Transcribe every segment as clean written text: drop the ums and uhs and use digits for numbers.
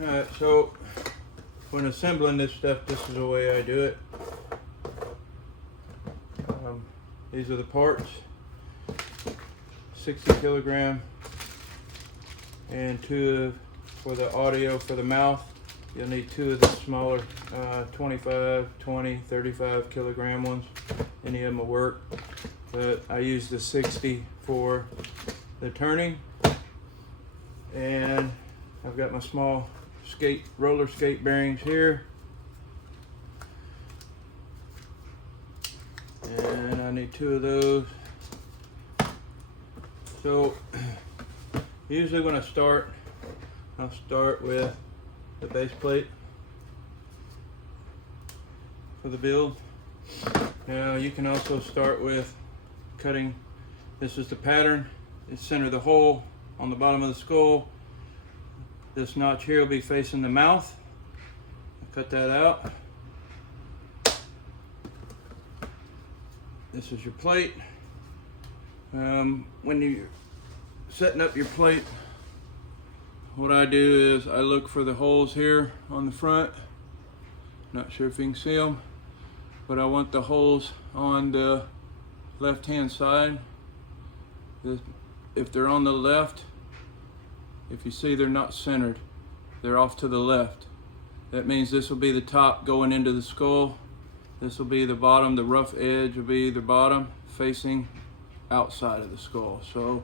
Alright, so when assembling this stuff, this is the way I do it. These are the parts, 60 kilogram, and two for the audio for the mouth. You'll need two of the smaller 25, 20, 35 kilogram ones. Any of them will work, but I use the 60 for the turning. And I've got my small roller skate bearings here, and I need two of those. So usually when I start, I'll start with the base plate for the build. Now you can also start with cutting. This is the pattern. It's center the hole on the bottom of the skull. This notch here will be facing the mouth. Cut that out. This is your plate. When you're setting up your plate, what I do is I look for the holes here on the front. Not sure if you can see them, but I want the holes on the left hand side. If they're on the left, if you see they're not centered, they're off to the left. That means this will be the top going into the skull. This will be the bottom, the rough edge will be the bottom facing outside of the skull. So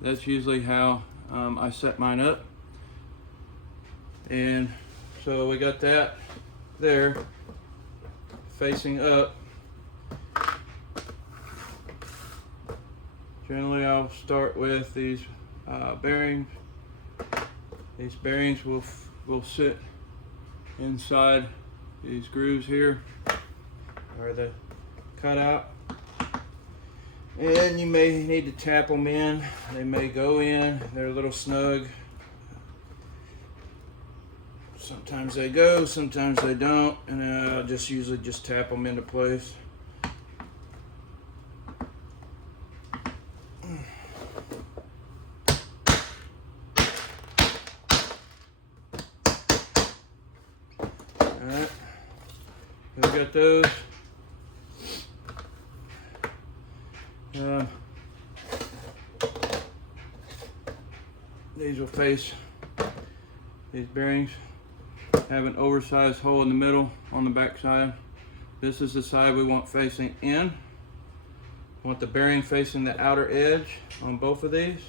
that's usually how I set mine up. And so we got that there facing up. Generally I'll start with these bearings. These bearings will sit inside these grooves here, or the cutout. And you may need to tap them in. They may go in. They're a little snug. Sometimes they go, sometimes they don't, and I'll just usually just tap them into place. Alright, we got those. These will face, these bearings have an oversized hole in the middle on the back side. This is the side we want facing in. I want the bearing facing the outer edge on both of these.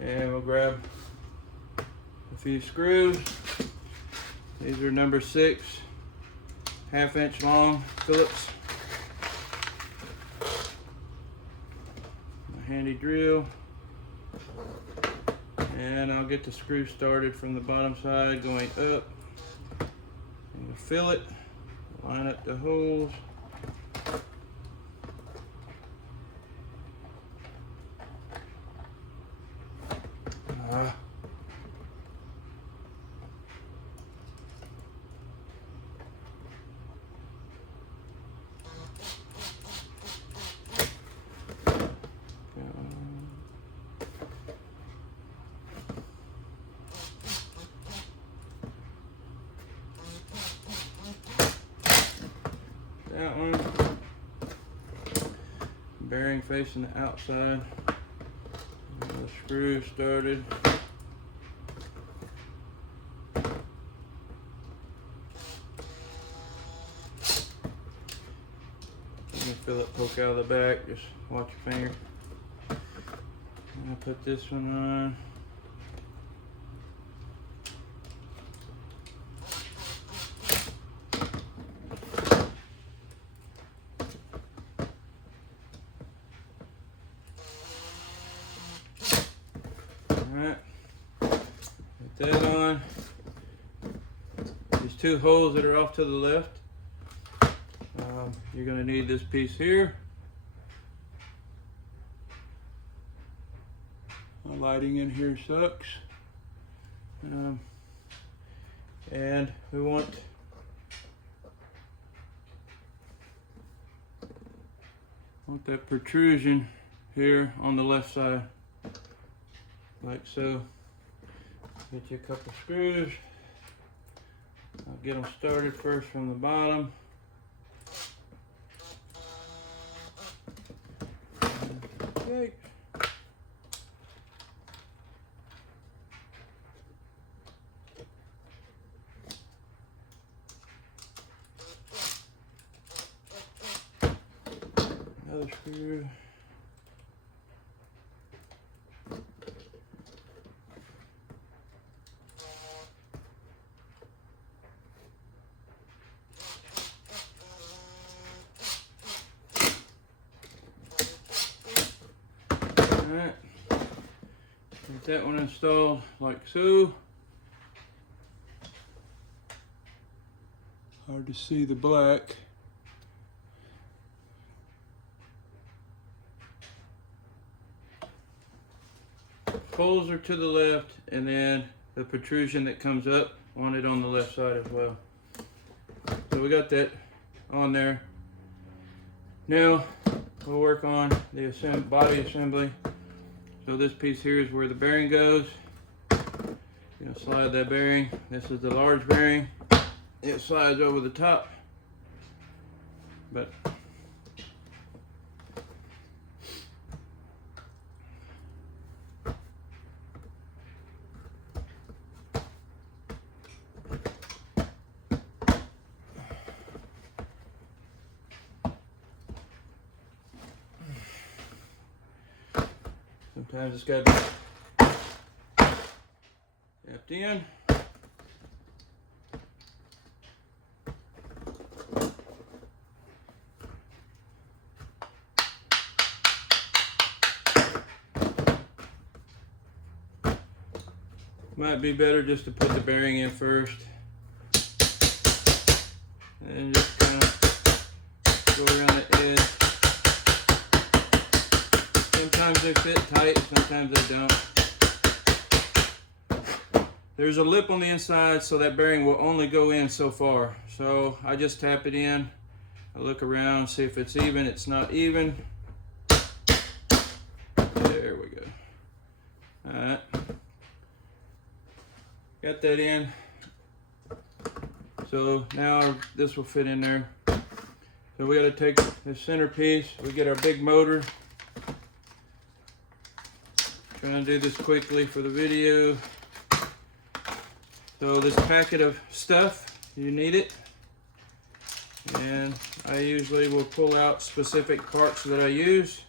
And we'll grab a few screws. These are number 6, 1/2 inch long Phillips. A handy drill. And I'll get the screw started from the bottom side going up. And we'll fill it, line up the holes. That one, bearing facing the outside, the screw started. You can feel it poke out of the back, just watch your finger. I'm gonna put this one on. Alright, put that on. These two holes that are off to the left, you're going to need this piece here. My lighting in here sucks. And we want that protrusion here on the left side, like so. Get you a couple screws. I'll get them started first from the bottom. Okay. Another screw. Alright, get that one installed like so. Hard to see the black. Holes are to the left, and then the protrusion that comes up on it on the left side as well. So we got that on there. Now we'll work on the body assembly. So this piece here is where the bearing goes. You're gonna slide that bearing. This is the large bearing. It slides over the top. But sometimes it's got to be tapped in. Might be better just to put the bearing in first and just kind of go around the edge. Sometimes they fit tight, sometimes they don't. There's a lip on the inside, so that bearing will only go in so far. So I just tap it in, I look around, see if it's even. It's not even. There we go. Alright. Got that in. So now this will fit in there. So we got to take the center piece. We get our big motor. Trying to do this quickly for the video. So this packet of stuff, you need it. And I usually will pull out specific parts that I use,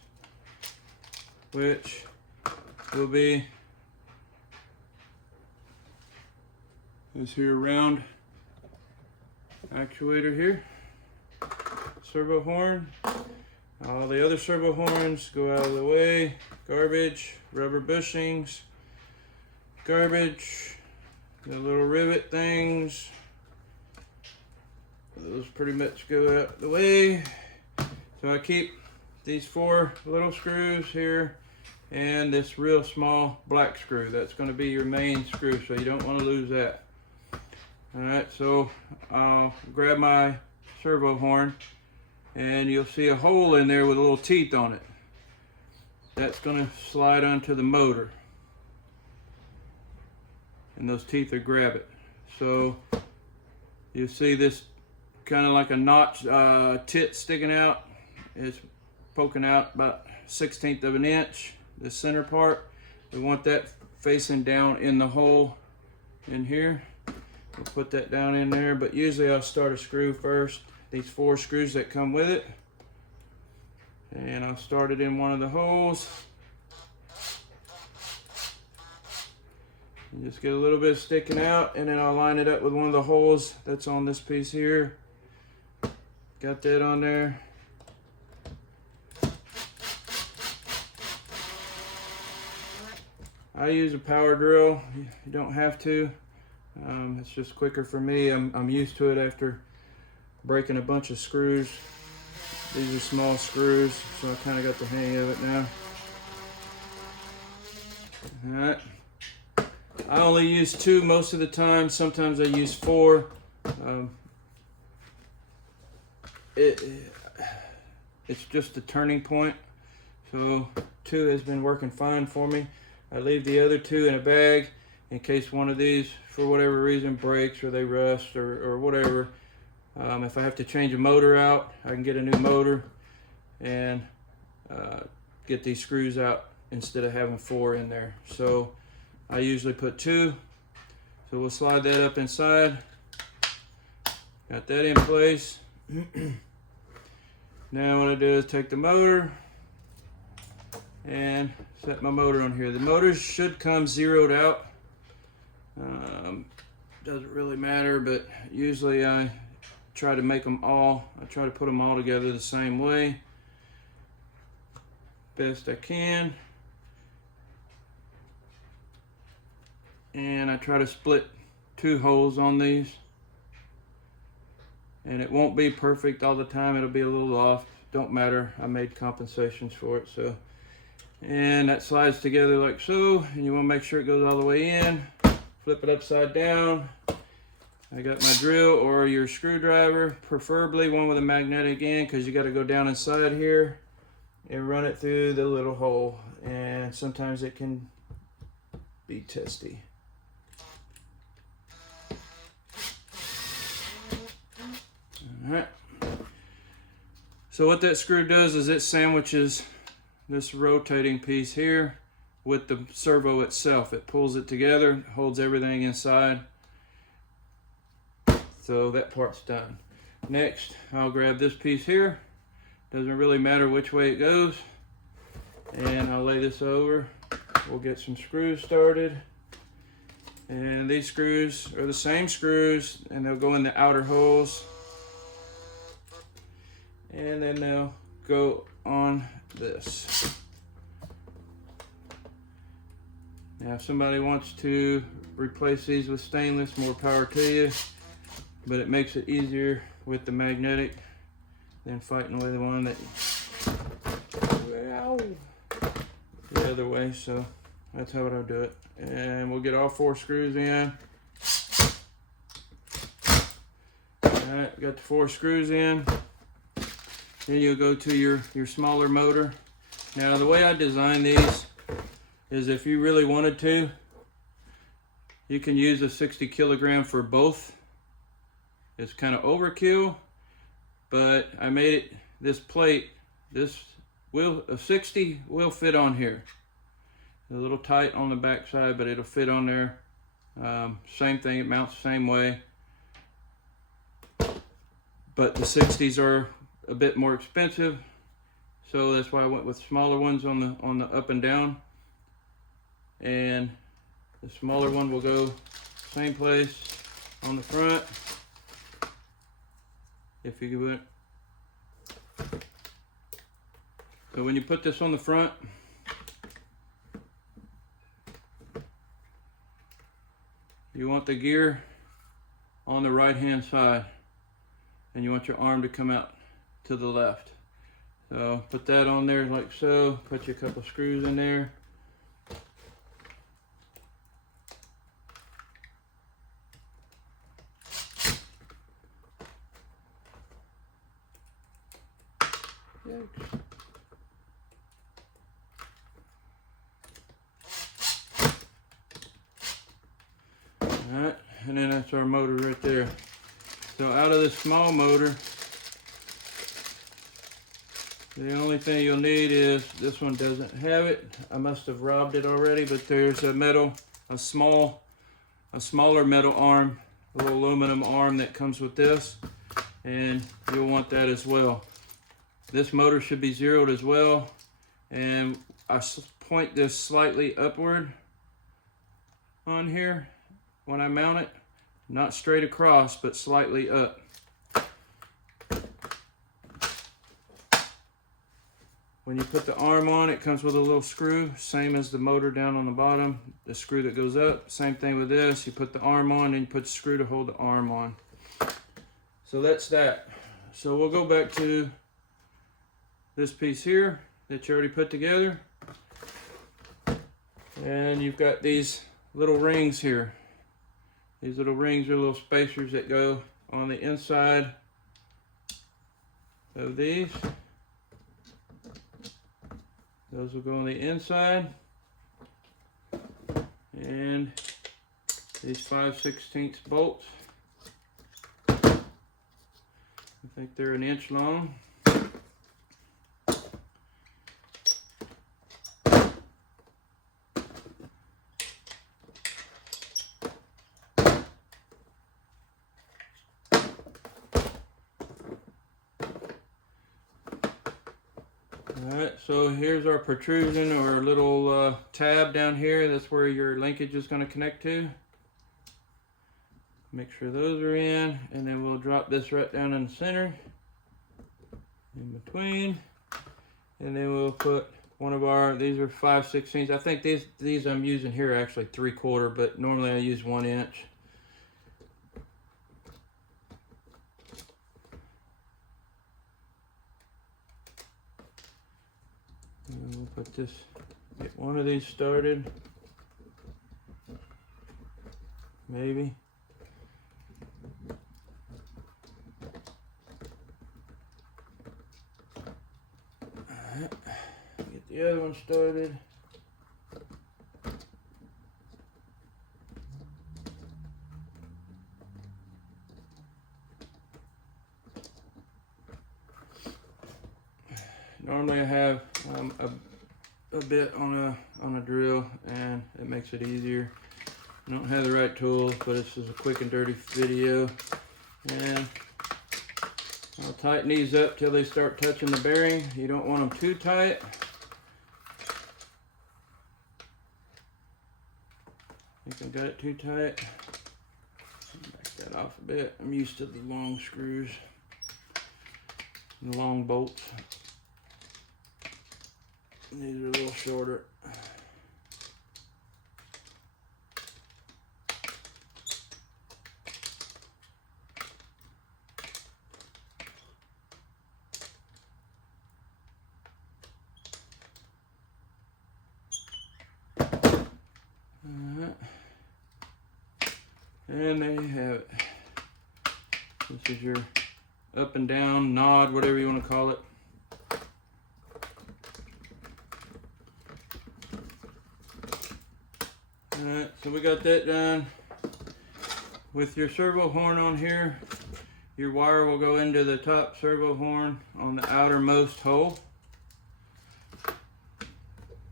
which will be this here round actuator here, servo horn. All the other servo horns go out of the way. Garbage, rubber bushings, garbage, the little rivet things. Those pretty much go out the way. So I keep these 4 little screws here and this real small black screw. That's going to be your main screw, so you don't want to lose that. Alright, so I'll grab my servo horn and you'll see a hole in there with little teeth on it. That's going to slide onto the motor. And those teeth will grab it. So you see this kind of like a notch tit sticking out. It's poking out about 1/16 of an inch. The center part, we want that facing down in the hole in here. We'll put that down in there, but usually I'll start a screw first. These 4 screws that come with it. And I'll start it in one of the holes. And just get a little bit sticking out, and then I'll line it up with one of the holes that's on this piece here. Got that on there. I use a power drill. You don't have to. It's just quicker for me. I'm used to it after breaking a bunch of screws. These are small screws, so I kind of got the hang of it now. Alright. I only use 2 most of the time. Sometimes I use 4. It's just a turning point. So 2 has been working fine for me. I leave the other 2 in a bag, in case one of these, for whatever reason, breaks or they rust or whatever. If I have to change a motor out, I can get a new motor and get these screws out instead of having 4 in there. So I usually put 2. So we'll slide that up inside. Got that in place. Now what I do is take the motor and set my motor on here. The motors should come zeroed out. Doesn't really matter, but usually I try to make them all, I try to put them all together the same way best I can, and I try to split 2 holes on these, and it won't be perfect all the time, it'll be a little off, don't matter, I made compensations for it. So, and that slides together like so, and you want to make sure it goes all the way in. Flip it upside down. I got my drill or your screwdriver, preferably one with a magnetic end, because you got to go down inside here and run it through the little hole, and sometimes it can be testy. Alright, so what that screw does is it sandwiches this rotating piece here with the servo itself. It pulls it together, holds everything inside. So that part's done. Next, I'll grab this piece here. Doesn't really matter which way it goes. And I'll lay this over. We'll get some screws started. And these screws are the same screws, and they'll go in the outer holes. And then they'll go on this. Now, if somebody wants to replace these with stainless, more power to you, but it makes it easier with the magnetic than fighting with the one that, well, the other way. So that's how I'll do it. And we'll get all 4 screws in. Alright, got the 4 screws in. Then you'll go to your smaller motor. Now, the way I design these is, if you really wanted to, you can use a 60 kilogram for both. It's kind of overkill, but I made it, this plate, this will, a 60 will fit on here. A little tight on the back side, but it'll fit on there. Same thing, it mounts the same way. But the 60s are a bit more expensive, so that's why I went with smaller ones on the up and down. And the smaller one will go same place on the front. If you do it. So when you put this on the front, you want the gear on the right hand side, and you want your arm to come out to the left. So put that on there like so, put your couple screws in there. Alright, and then that's our motor right there. So out of this small motor, the only thing you'll need is, this one doesn't have it. I must have robbed it already, but there's a smaller metal arm, a little aluminum arm that comes with this, and you'll want that as well. This motor should be zeroed as well, and I point this slightly upward on here when I mount it, not straight across, but slightly up. When you put the arm on, it comes with a little screw, same as the motor down on the bottom, the screw that goes up. Same thing with this, you put the arm on and you put the screw to hold the arm on. So that's that. So we'll go back to this piece here that you already put together, and you've got these little rings here. These little rings are little spacers that go on the inside of these. Those will go on the inside, and these 5/16 bolts. I think they're an inch long. Alright, so here's our protrusion or little tab down here. That's where your linkage is going to connect to. Make sure those are in, and then we'll drop this right down in the center, in between, and then we'll put one of our, these are 5/16. I think these I'm using here are actually 3/4, but normally I use 1 inch. And we'll put this, get one of these started, maybe. Alright, get the other one started. Normally I have a bit on a drill, and it makes it easier. I don't have the right tools, but this is a quick and dirty video, and I'll tighten these up till they start touching the bearing. You don't want them too tight. I think I got it too tight. Back that off a bit. I'm used to the long screws and the long bolts. These are a little shorter. And there you have it. This is your up and down, nod, whatever you want to call it. Alright, so we got that done. With your servo horn on here, your wire will go into the top servo horn on the outermost hole,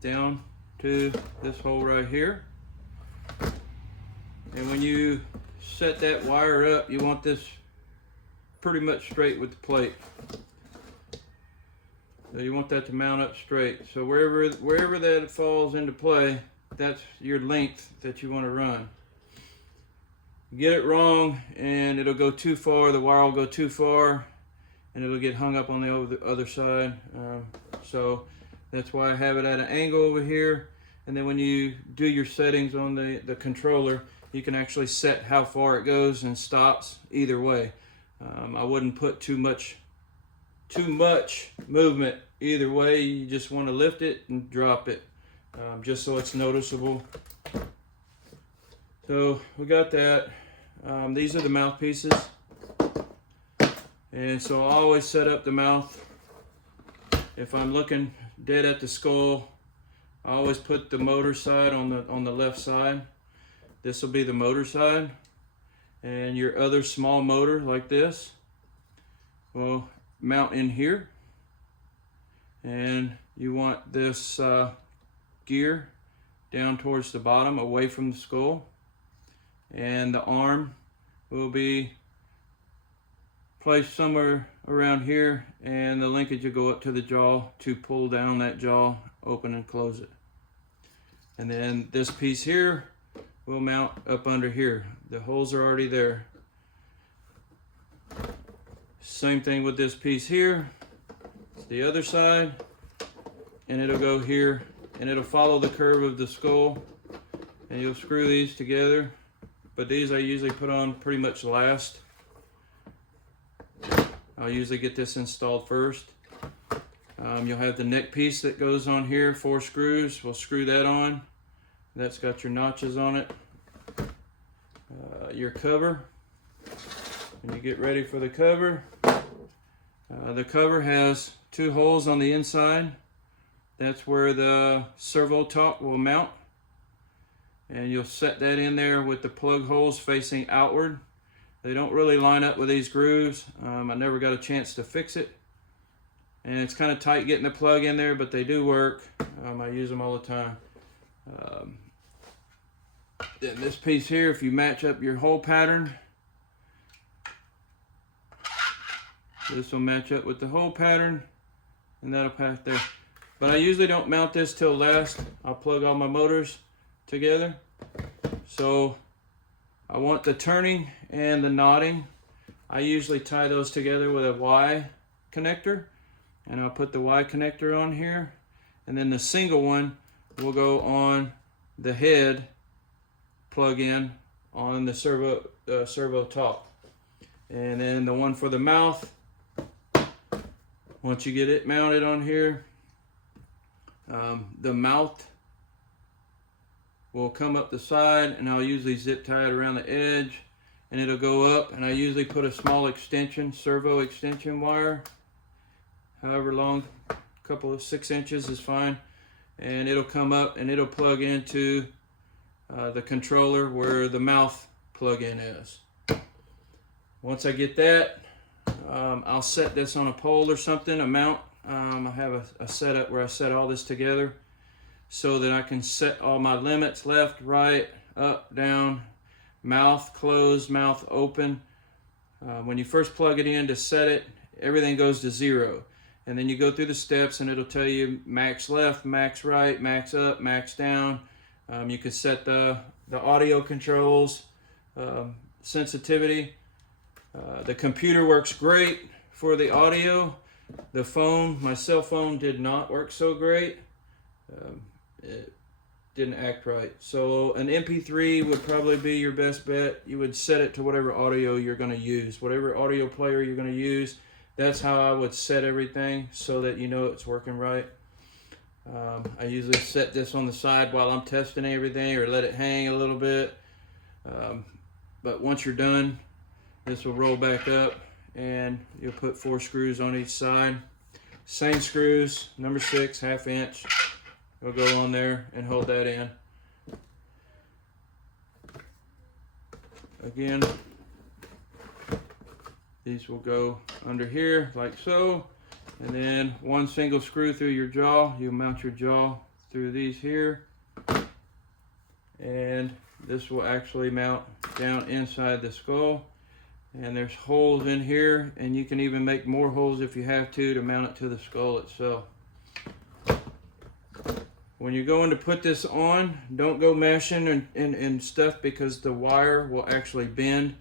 down to this hole right here. And when you set that wire up, you want this pretty much straight with the plate. So you want that to mount up straight. So wherever that falls into play, that's your length that you want to run. Get it wrong and it'll go too far, the wire will go too far, and it'll get hung up on the other side. So that's why I have it at an angle over here. And then when you do your settings on the controller, you can actually set how far it goes and stops either way. I wouldn't put too much movement either way. You just want to lift it and drop it, just so it's noticeable. So we got that. These are the mouthpieces, and so I always set up the mouth. If I'm looking dead at the skull, I always put the motor side on the left side. This will be the motor side, and your other small motor like this will mount in here. And you want this gear down towards the bottom, away from the skull, and the arm will be placed somewhere around here, and the linkage will go up to the jaw to pull down that jaw, open and close it. And then this piece here will mount up under here. The holes are already there. Same thing with this piece here. It's the other side, and it'll go here, and it'll follow the curve of the skull, and you'll screw these together. But these I usually put on pretty much last. I'll usually get this installed first. You'll have the neck piece that goes on here, 4 screws. We'll screw that on. That's got your notches on it. Your cover. When you get ready for the cover has 2 holes on the inside. That's where the servo top will mount. and you'll set that in there with the plug holes facing outward. They don't really line up with these grooves. I never got a chance to fix it, and it's kind of tight getting the plug in there, but they do work. I use them all the time. Then this piece here, if you match up your hole pattern, this will match up with the hole pattern, and that'll pass there. But I usually don't mount this till last. I'll plug all my motors together. So I want the turning and the knotting. I usually tie those together with a Y connector, and I'll put the Y connector on here, and then the single one will go on the head plug-in on the servo top. And then the one for the mouth, once you get it mounted on here, the mouth will come up the side, and I'll usually zip tie it around the edge, and it'll go up, and I usually put a small extension, servo extension wire, however long, a couple of 6 inches is fine, and it'll come up and it'll plug into the controller where the mouth plug-in is. Once I get that, I'll set this on a pole or something, a mount. I have a setup where I set all this together so that I can set all my limits: left, right, up, down, mouth closed, mouth open. When you first plug it in to set it, everything goes to 0. And then you go through the steps and it'll tell you max left, max right, max up, max down. You can set the audio controls, sensitivity. The computer works great for the audio. The phone, my cell phone, did not work so great. It didn't act right. So an MP3 would probably be your best bet. You would set it to whatever audio you're going to use. Whatever audio player you're going to use, that's how I would set everything so that you know it's working right. I usually set this on the side while I'm testing everything, or let it hang a little bit. But once you're done, this will roll back up, and you'll put 4 screws on each side. Same screws, number 6, 1/2 inch. You'll go on there and hold that in. Again, these will go under here like so, and then 1 single screw through your jaw. You mount your jaw through these here, and this will actually mount down inside the skull. And there's holes in here, and you can even make more holes if you have to mount it to the skull itself. When you're going to put this on, don't go meshing and stuff, because the wire will actually bend,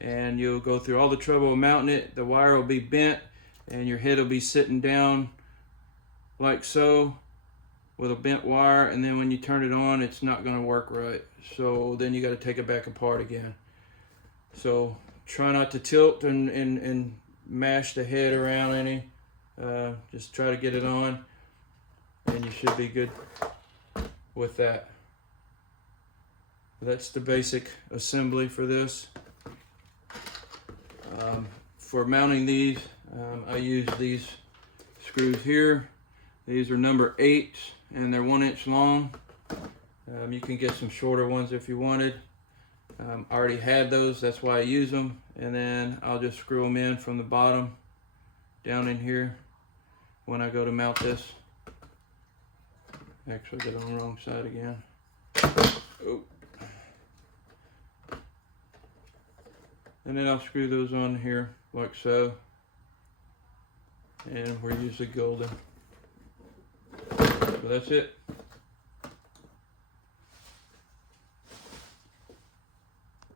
and you'll go through all the trouble of mounting it. The wire will be bent, and your head will be sitting down like so with a bent wire, and then when you turn it on, it's not going to work right. So then you got to take it back apart again. So try not to tilt and mash the head around any. Just try to get it on, and you should be good with that. That's the basic assembly for this. For mounting these, I use these screws here. These are number 8, and they're 1 inch long. You can get some shorter ones if you wanted. I already had those, that's why I use them. And then I'll just screw them in from the bottom down in here when I go to mount this. Actually, got it on the wrong side again. Oh. And then I'll screw those on here like so. And we're usually golden. So that's it.